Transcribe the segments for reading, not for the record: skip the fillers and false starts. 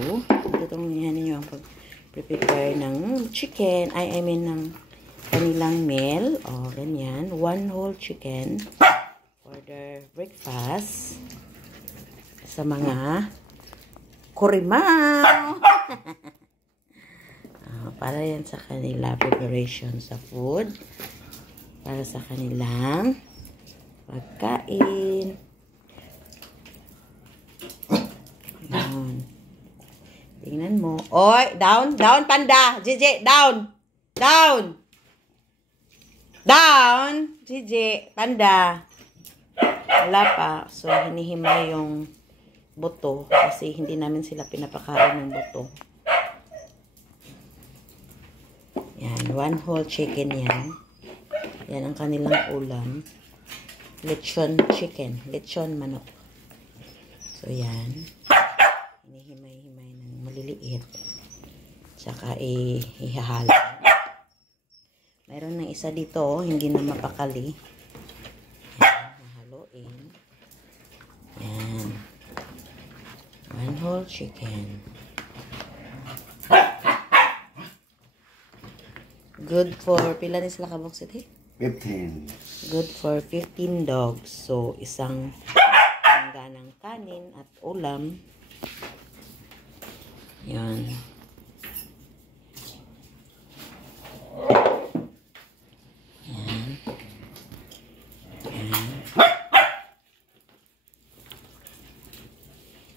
Itong yan ninyo ang pag-prepare ng chicken. I mean ng kanilang meal. O, ganyan. 1 whole chicken for their breakfast. Sa mga kurimaw. Para yan sa kanila preparation sa food. Para sa kanilang pagkain. Ayan. Tingnan mo. Oy, down, down panda. JJ, down. Down. Down. JJ, panda. Wala pa. So, hinihimay yung buto. Kasi hindi namin sila pinapakain ng buto. Yan. 1 whole chicken yan. Yan ang kanilang ulam. Lechon chicken. Lechon manok. So, yan. Hinihimay-himay ng maliliit. Tsaka ihahalo. Mayroon ng isa dito, hindi na mapakali. Yan, hahaluin. Yan. 1 whole chicken. Good for, pila ni sila kabuksit eh? 15. Good for 15 dogs. So, isang ng kanin at ulam. Yan. Yan. Yan.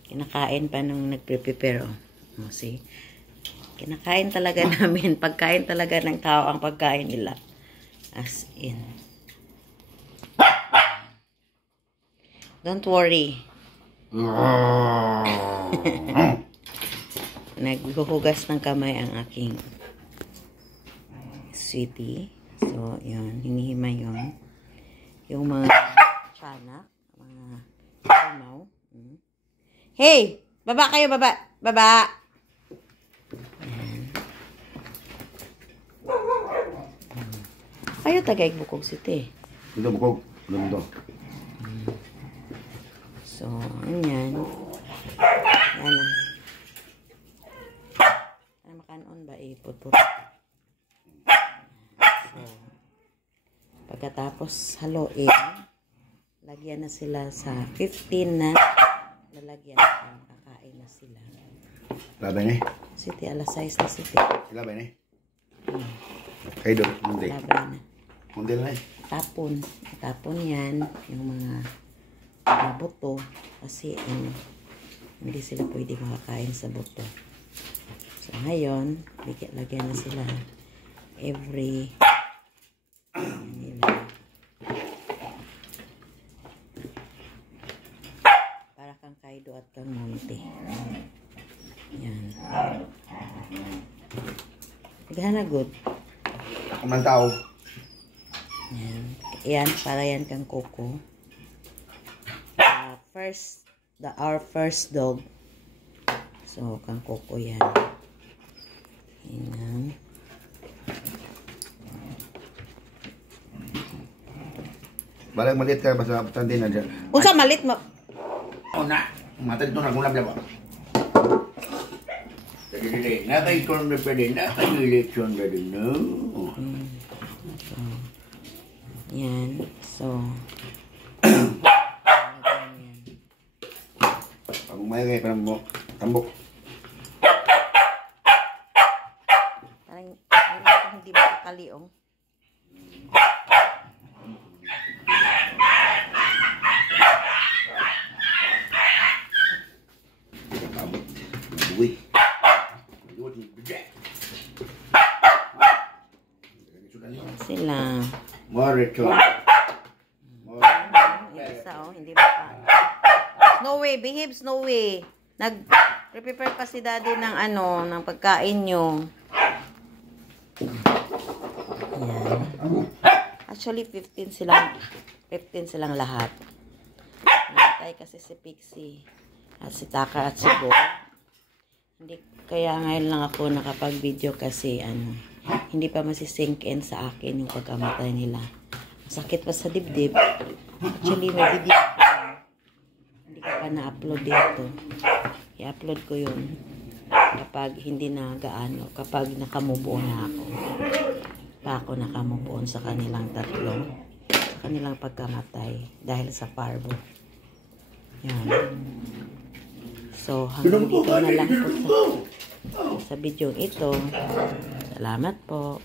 Kinakain pa nung nagpre-prepare. Oh, see? Kinakain talaga namin. Pagkain talaga ng tao ang pagkain nila. As in. Don't worry. Naghuhugas ng kamay ang aking sweetie. So, yun. Hinihimay yun. Yung mga tiyanak. Mga kumaw. Hey! Baba kayo, baba! Baba! Kayo tagay bukog siti. Ito bukog. Lundo. So, yan. Yan na. Ano makanon ba? Ipot-put. So, pagkatapos haluin, lagyan na sila sa 15 na lalagyan na kakain na sila. Labay ni? Siti, alas 6 na siti. Labay ni? Kayo doon, mundi. Labay na. Mundi na eh. Tapon. Tapon yan. Yung mga buto. Kasi hindi sila pwede makakain sa buto. So, ngayon, lagyan na sila every nila. Para kang kaido at kang monte. Yan. Nagana good. Kumang tao. Yan. Yan, para yan kang koko. Our first dog. So, kang koko yan. Yan. Balang malit ka basta tandi na dyan. Unsa malit mo? O na. Matad ito na kung labla ba? Dali. Nakaikon na pwede. Nakailekson na din. No. So, yan. So, pag umayagay pa ng tambok. parang hindi makakaliong. Uy. Sila. Morito. Isa, hindi ba pa? Snowy, behave Snowy. Nag-prepare pa si daddy ng ng pagkain nyo. Yan. Actually, 15 silang lahat. Natay kasi si Pixie at si Takar at si Bo. Hindi, kaya ngayon lang ako nakapag-video kasi hindi pa masisink in sa akin yung pagkamatay nila. Sakit pa sa dibdib. Actually, may video ko. Hindi ko pa na-upload dito. I-upload ko yun. kapag hindi na gaano, kapag nakamove on na ako. Pa ako nakamove on sa kanilang tatlo, sa kanilang pagkamatay dahil sa parvo. Yan. So, hanggang dito na lang po sa video ito. Salamat po.